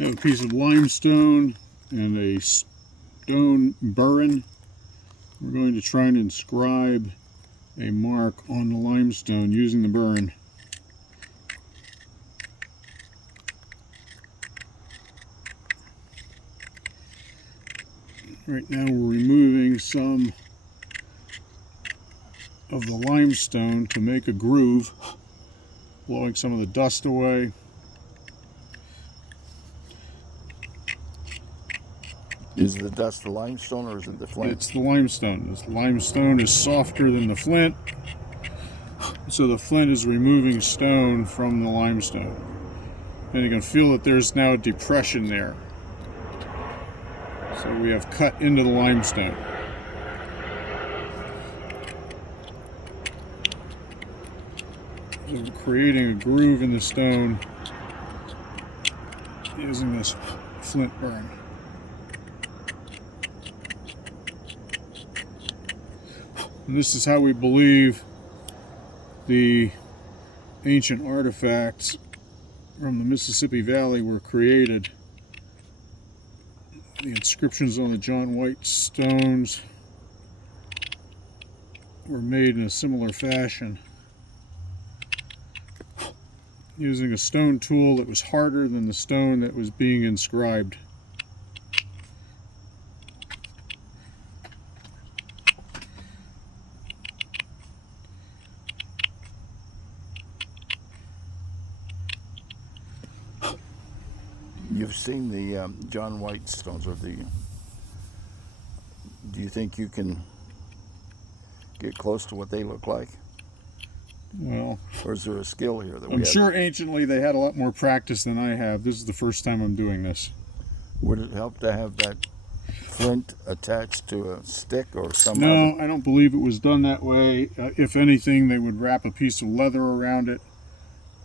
I have a piece of limestone and a stone Burin. We're going to try and inscribe a mark on the limestone using the Burin. Right now we're removing some of the limestone to make a groove, blowing some of the dust away. Is the dust the limestone or is it the flint? It's the limestone. This limestone is softer than the flint, so the flint is removing stone from the limestone. And you can feel that there's now a depression there. So we have cut into the limestone. So we're creating a groove in the stone using this flint Burin. And this is how we believe the ancient artifacts from the Mississippi Valley were created. The inscriptions on the John White stones were made in a similar fashion, using a stone tool that was harder than the stone that was being inscribed. You've seen the John White stones, or do you think you can get close to what they look like? Well, or is there a skill here that we I'm have? sure anciently they had a lot more practice than I have. This is the first time I'm doing this. Would it help to have that flint attached to a stick or some No, other? I don't believe it was done that way. If anything, they would wrap a piece of leather around it.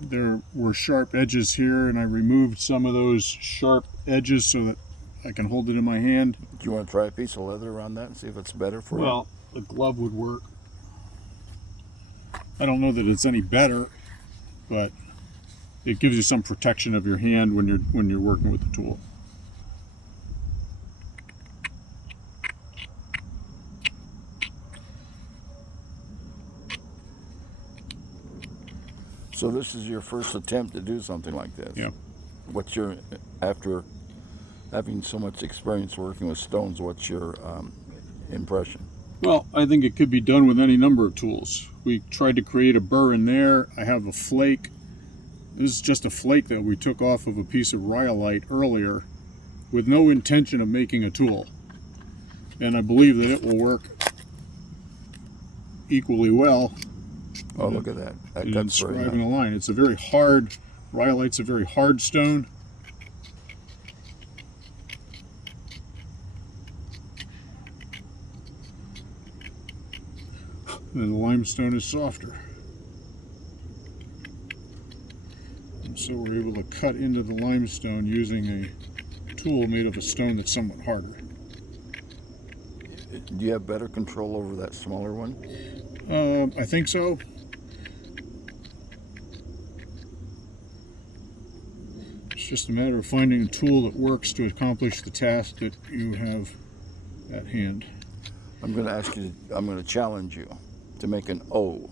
There were sharp edges here, and I removed some of those sharp edges so that I can hold it in my hand. Do you want to try a piece of leather around that and see if it's better for you? Well, a glove would work. I don't know that it's any better, but it gives you some protection of your hand when you're working with the tool. So this is your first attempt to do something like this? Yeah. After having so much experience working with stones, what's your impression? Well, I think it could be done with any number of tools. We tried to create a burr in there. I have a flake. This is just a flake that we took off of a piece of rhyolite earlier with no intention of making a tool. And I believe that it will work equally well. Oh, look at that. That in cuts very inscribing nice. a line. It's a very hard, rhyolite's a very hard stone. And the limestone is softer. And so we're able to cut into the limestone using a tool made of a stone that's somewhat harder. Do you have better control over that smaller one? I think so. It's just a matter of finding a tool that works to accomplish the task that you have at hand. I'm going to challenge you to make an O,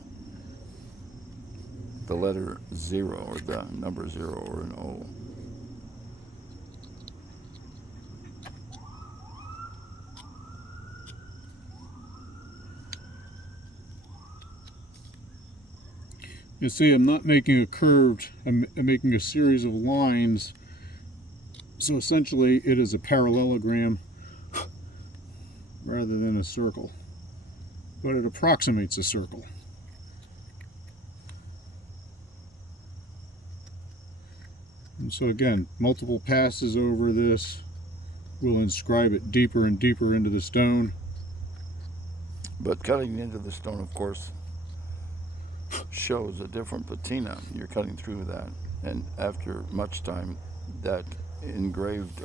the letter 0 or the number 0 or an O. You see, I'm not making a curved, I'm making a series of lines. So essentially it is a parallelogram rather than a circle. But it approximates a circle. And so again, multiple passes over this will inscribe it deeper and deeper into the stone. But cutting into the stone, of course, shows a different patina. You're cutting through that, and after much time, that engraved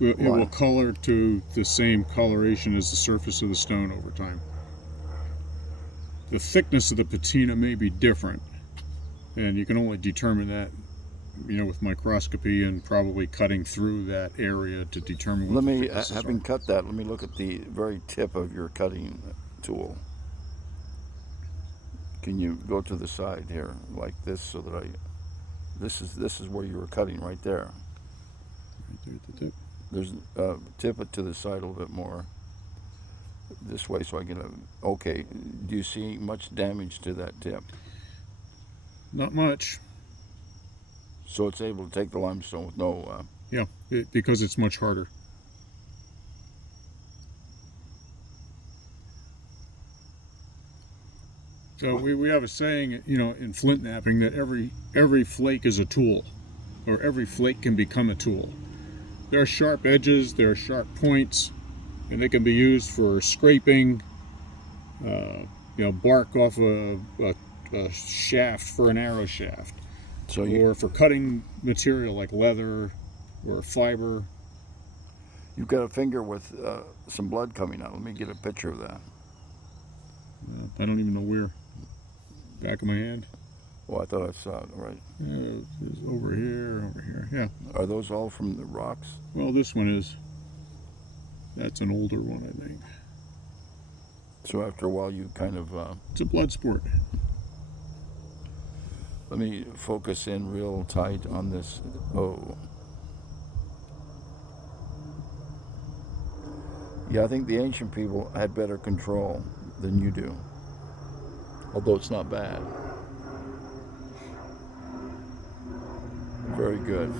It will color to the same coloration as the surface of the stone over time. The thickness of the patina may be different, and you can only determine that with microscopy and probably cutting through that area to determine what Let the me, thicknesses having are. cut that, let me look at the very tip of your cutting tool. Can you go to the side here like this so that this is where you were cutting right there. Right there at the tip. There's tip it to the side a little bit more this way so I get a, okay. Do you see much damage to that tip? Not much. So it's able to take the limestone with no, Yeah, because it's much harder. So we have a saying, in flint knapping that every flake is a tool, or every flake can become a tool. There are sharp edges, there are sharp points, and they can be used for scraping, bark off a shaft for an arrow shaft, so or for cutting material like leather or fiber. you've got a finger with some blood coming out. Let me get a picture of that. I don't even know where. Back of my hand. Oh, I thought I saw it. Right. It's over here. Yeah. Are those all from the rocks? Well, this one is. That's an older one, I think. So after a while, you kind of. It's a blood sport. Let me focus in real tight on this. Oh. Yeah, I think the ancient people had better control than you do. Although it's not bad. Very good.